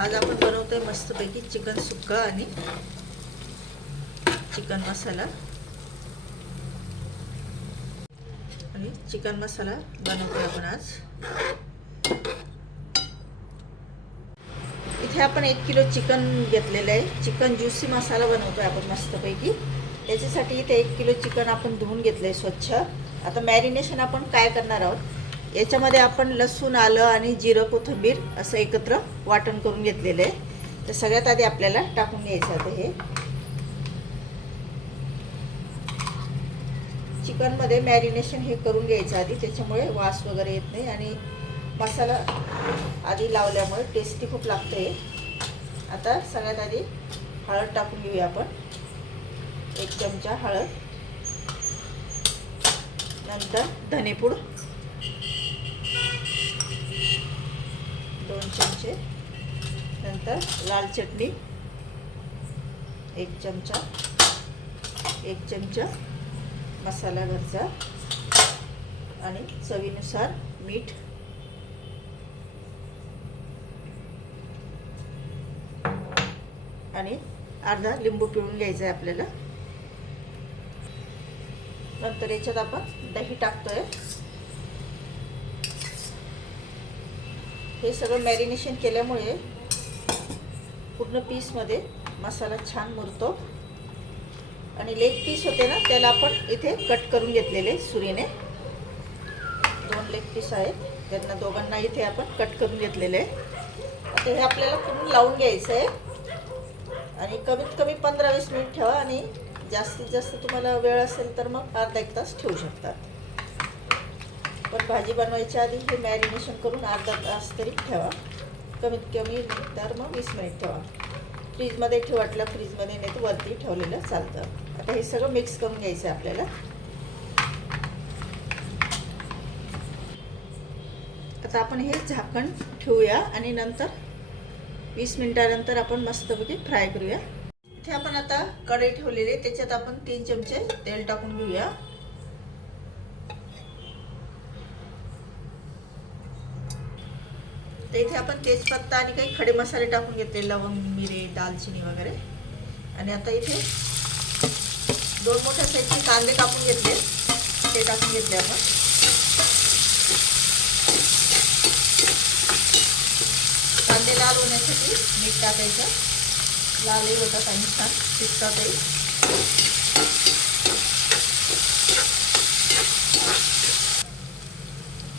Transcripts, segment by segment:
आज आपण बनवतोय मस्तपैकी चिकन सुक्का आणि चिकन मसाला. आणि चिकन मसाला बनवतोय आपण आज. इथे आपण एक किलो चिकन घेतलेलं आहे. चिकन ज्युसी मसाला बनवतोय आपण मस्तपैकी. त्याच्यासाठी इथे एक किलो चिकन आपण धुवून घेतलं आहे स्वच्छ. आता मॅरिनेशन आपण काय करणार आहोत? याच्यामध्ये आपण लसूण आलं आणि जिरं कोथिंबीर असं एकत्र वाटण करून घेतलेलं आहे. तर सगळ्यात आधी आपल्याला टाकून घ्यायचं आता हे. चिकनमध्ये मॅरिनेशन हे करून घ्यायचं आधी त्याच्यामुळे वास वगैरे येत नाही. आणि मसाला आधी लावल्यामुळे टेस्टी खूप लागतं हे आता सगळ्यात आधी हळद टाकून घेऊया आपण. एक चमचा हळद. नंतर धनेपूड. दोन चमचे. नंतर लाल चटणी. एक चमचा. एक चमचा मसाला घरचा. आणि चवीनुसार मीठ. आणि अर्धा लिंबू पिळून घ्यायचा आहे आपल्याला. नंतर याच्यात आपण दही टाकतोय. हे सगळं मॅरिनेशन केल्यामुळे पूर्ण पीसमध्ये मसाला छान मुरतो. आणि लेग पीस होते ना त्याला आपण इथे कट करून घेतलेले सुरीने. दोन लेग पीस आहेत. त्यांना दोघांना इथे आपण कट करून घेतलेले. आहे आता हे आपल्याला पूर्ण लावून घ्यायचं आहे. आणि कमीत कमी पंधरा वीस मिनिट ठेवा आणि जास्तीत जास्त तुम्हाला वेळ असेल तर मग अर्धा एक तास ठेवू शकतात. पण भाजी बनवायच्या आधी हे मॅरिनेशन करून अर्धा तास तरी ठेवा. कमीत कमी तर मग वीस मिनिट ठेवा. फ्रीजमध्ये ठेव वाटलं फ्रीजमध्ये नाही तर वरती ठेवलेलं चालतं. आता हे सगळं मिक्स करून घ्यायचं आहे आपल्याला. आता आपण हे झाकण ठेवूया आणि नंतर वीस मिनिटानंतर आपण मस्तपैकी फ्राय करूया. इथे आपण आता कढई ठेवलेली आहे. त्याच्यात आपण तीन चमचे तेल टाकून घेऊया. तर इथे आपण तेजपत्ता आणि काही खडे मसाले टाकून घेतले लवंग मिरे दालचिनी वगैरे. आणि आता इथे दोन मोठ्या साईजचे कांदे कापून घेतले. ते टाकून घेतले आपण. कांदे लाल होण्यासाठी मीठ टाकायचं. लालही होतात आणि छान शिजतातही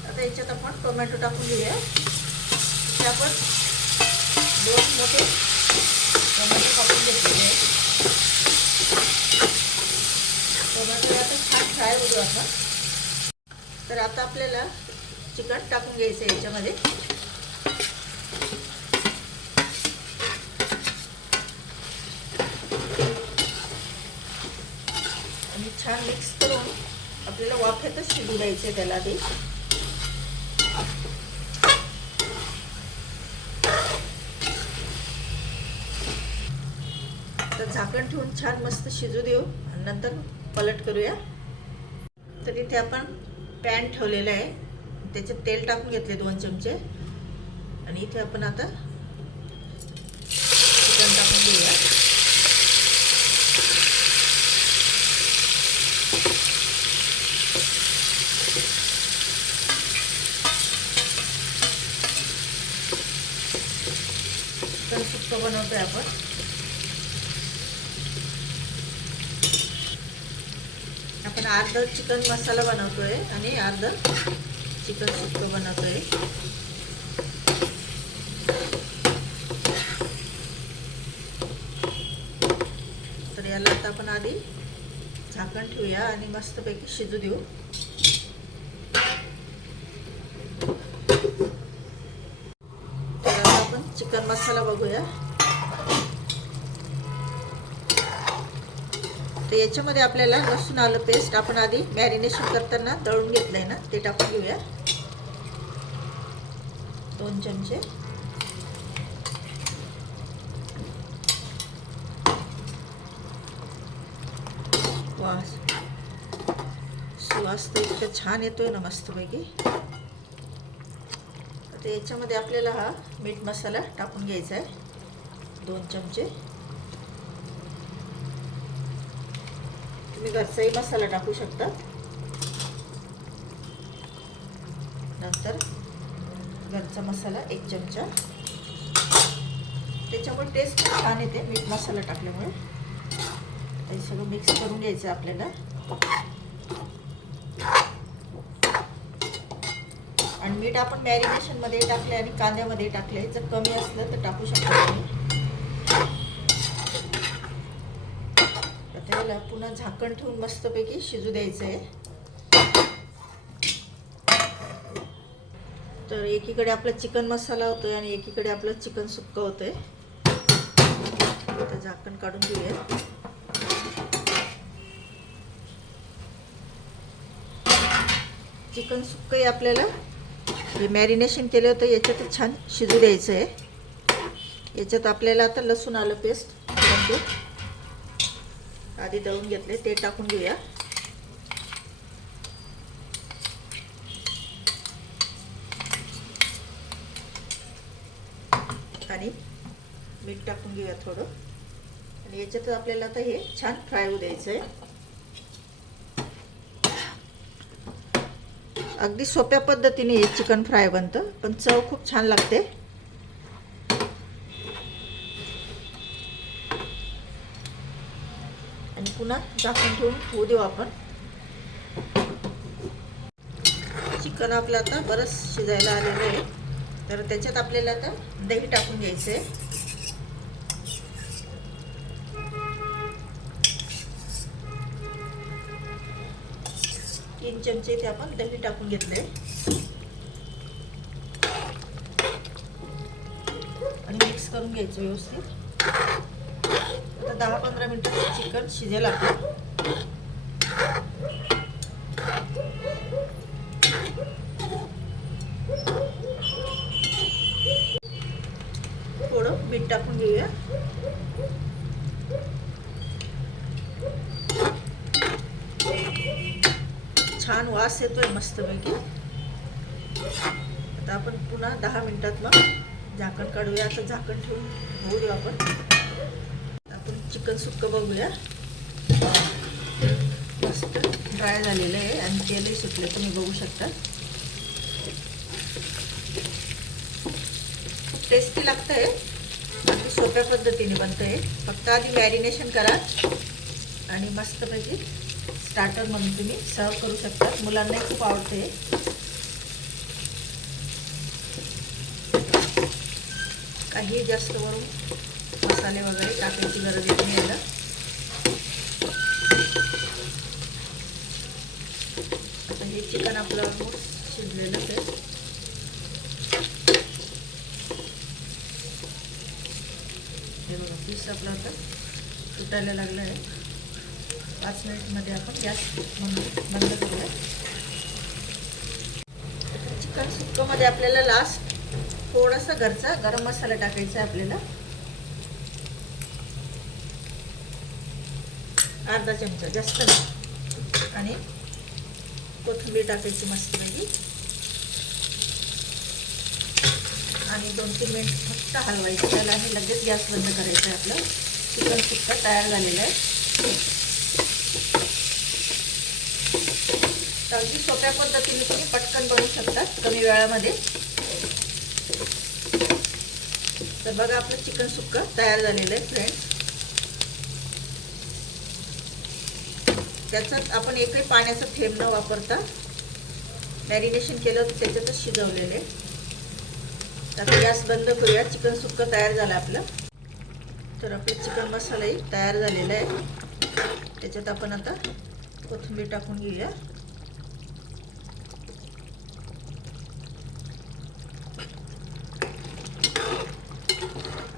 आता याच्यात आपण टोमॅटो टाकून घेऊया. ते आपण. दोन मोठे टमाटे कापून घेतलेले आहे आता छान फ्राय होतो आता. तर आता आपल्याला चिकन टाकून घ्यायचं आहे याच्यामध्ये. आणि छान मिक्स करून आपल्याला वाफ्यातच शिजू द्यायचे त्याला आधी. झाकण ठेवून छान मस्त शिजू देऊ आणि नंतर पलट करूया. तर इथे आपण पॅन ठेवलेलं आहे. त्याच्यात तेल टाकून घेतले दोन चमचे. आणि इथे आपण आता चिकन टाकून घेऊया चिकन सुक्क बनवतोय आपण आपण अर्ध चिकन मसाला बनवतोय आणि अर्ध चिकन सुक्क बनवतोय. तर याला आता आपण आधी झाकण ठेवूया आणि मस्तपैकी शिजू देऊ. तर आता आपण चिकन मसाला बघूया. तर याच्यामध्ये आपल्याला लसूण आलं पेस्ट आपण आधी मॅरिनेशन करताना दळून घेतलंय ना ते टाकून घेऊया. दोन चमचे. वास. सुवास तर इतकं छान येतोय ना मस्तपैकी. आता याच्यामध्ये आपल्याला हा मीठ मसाला टाकून घ्यायचा आहे. दोन चमचे. तुम्ही घरचाही मसाला टाकू शकता. नंतर घरचा मसाला एक चमचा. त्याच्यामुळे टेस्ट छान येते मीठ मसाला टाकल्यामुळे. हे सगळं मिक्स करून घ्यायचं आपल्याला. आणि मीठ आपण मॅरिनेशनमध्ये टाकले आणि कांद्यामध्ये टाकले जर कमी असलं तर टाकू शकता तुम्ही. याला पुन्हा झाकण ठेवून मस्तपैकी शिजू द्यायचं आहे तर एकीकडे आपला चिकन मसाला होतोय आणि एकीकडे आपलं चिकन सुक्क होतंय. आता झाकण काढून घेऊया चिकन सुक्कही आपल्याला. जे मॅरिनेशन केलं होतं याच्यात छान शिजू द्यायचं आहे याच्यात आपल्याला आता लसूण आलं पेस्ट आधी दळून घेतले ते टाकून घेऊया. आणि मीठ टाकून घेऊया थोडं. आणि याच्यात आपल्याला आता हे छान फ्राय होऊ द्यायचं आहे अगदी सोप्या पद्धतीने हे चिकन फ्राय बनतं पण चव खूप छान लागते. आणि पुन्हा झाकून ठेवून होऊ देऊ आपण. चिकन आपलं आता बरंच शिजायला आलेलं आहे. तर त्याच्यात आपल्याला आता दही टाकून घ्यायचं आहे तीन चमचे इथे आपण दही टाकून घेतले आणि मिक्स करून घ्यायचं व्यवस्थित. आता दहा पंधरा मिनिटात चिकन शिजेल आपलं थोडं मीठ टाकून घेऊया. छान वास येतोय मस्तपैकी. आता आपण पुन्हा दहा मिनिटात मग झाकण काढूया. आता झाकण ठेवून होऊ देऊ आपण. चिकन सुक्क बघूया. मस्त. ड्राय झालेलं आहे आणि तेलही सुटलं तुम्ही बघू शकता. खूप टेस्टी लागतं आहे अगदी सोप्या पद्धतीने बनतं आहे फक्त आधी मॅरिनेशन करा. आणि मस्तपैकी स्टार्टर म्हणून तुम्ही सर्व करू शकता. मुलांनाही खूप आवडते काही जास्त वरून मसाले वगैरे टाकायची गरज नाही याला आता हे चिकन आपलं ऑलमोस्ट शिजलेलंच आहे. हे बघा पीस आपला आता तुटायला लागला आहे. पाच मिनिटमध्ये आपण गॅस बंद बंद करूया. चिकन सुक्कमध्ये आपल्याला लास्ट थोडासा घरचा गरम मसाला टाकायचा आहे आपल्याला. अर्धा चमचा जास्त नाही. आणि कोथिंबीर टाकायची मस्तपैकी आणि दोन तीन मिनिट फक्त हलवायचं. त्याला आणि लगेच गॅस बंद करायचं आहे आपलं. चिकन सुक्का तयार झालेलं आहे. अगदी सोप्या पद्धतीने तुम्ही पटकन बनवू शकता कमी वेळामध्ये. तर बघा आपलं चिकन सुक्का तयार झालेलं आहे फ्रेंड्स त्याच्यात आपण एकही पाण्याचा थेंब न वापरता मॅरिनेशन केलं होतं त्याच्यातच शिजवलेले आता गॅस बंद करूया. चिकन सुक्कं तयार झालं आपलं. तर आपलं चिकन मसालाही तयार झालेला आहे. त्याच्यात आपण आता कोथिंबीर टाकून घेऊया.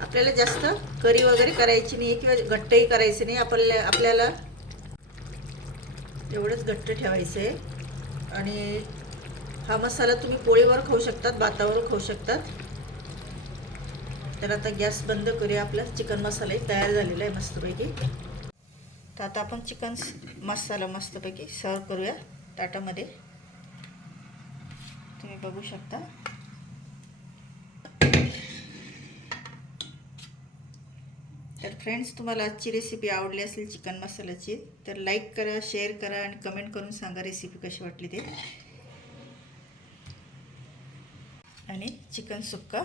आपल्याला जास्त करी वगैरे करायची नाही किंवा घट्टही करायची नाही. आपल्याला आपल्याला एवढंच घट्ट ठेवायचं. आहे आणि हा मसाला तुम्ही पोळीवर खाऊ शकतात भातावर खाऊ शकतात. तर आता गॅस बंद करूया आपला. चिकन मसालाही तयार झालेला आहे मस्तपैकी. तर आता आपण चिकन मसाला मस्तपैकी सर्व करूया. ताटामध्ये. तुम्ही बघू शकता. तर फ्रेंड्स तुम्हाला आजची रेसिपी आवडली असेल चिकन मसाल्याची तर लाईक करा शेअर करा आणि कमेंट करून सांगा रेसिपी कशी वाटली ते. आणि चिकन सुक्का.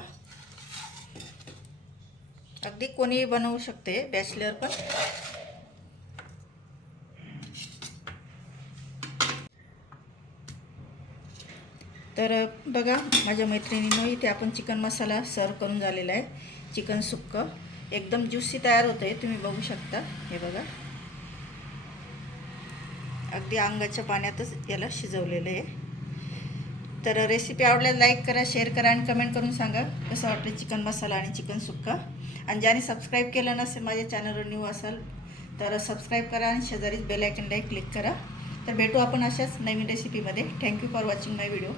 अगदी कोणीही बनवू शकते बॅचलर पण. तर बघा माझ्या मैत्रिणीनं इथे आपण चिकन मसाला सर्व करून झालेला आहे. चिकन सुक्कं. एकदम ज्युसी तयार होतं आहे तुम्ही बघू शकता. हे बघा. अगदी अंगाच्या पाण्यातच याला शिजवलेलं आहे. तर रेसिपी आवडल्यास लाईक करा शेअर करा आणि कमेंट करून सांगा कसं वाटलं चिकन मसाला आणि चिकन सुक्का. आणि ज्याने सबस्क्राईब केलं नसेल माझ्या चॅनलवर न्यू असाल तर सबस्क्राईब करा आणि शेजारीच बेल आयकनलाही क्लिक करा. तर भेटू आपण अशाच नवीन रेसिपीमध्ये thank you for watching my video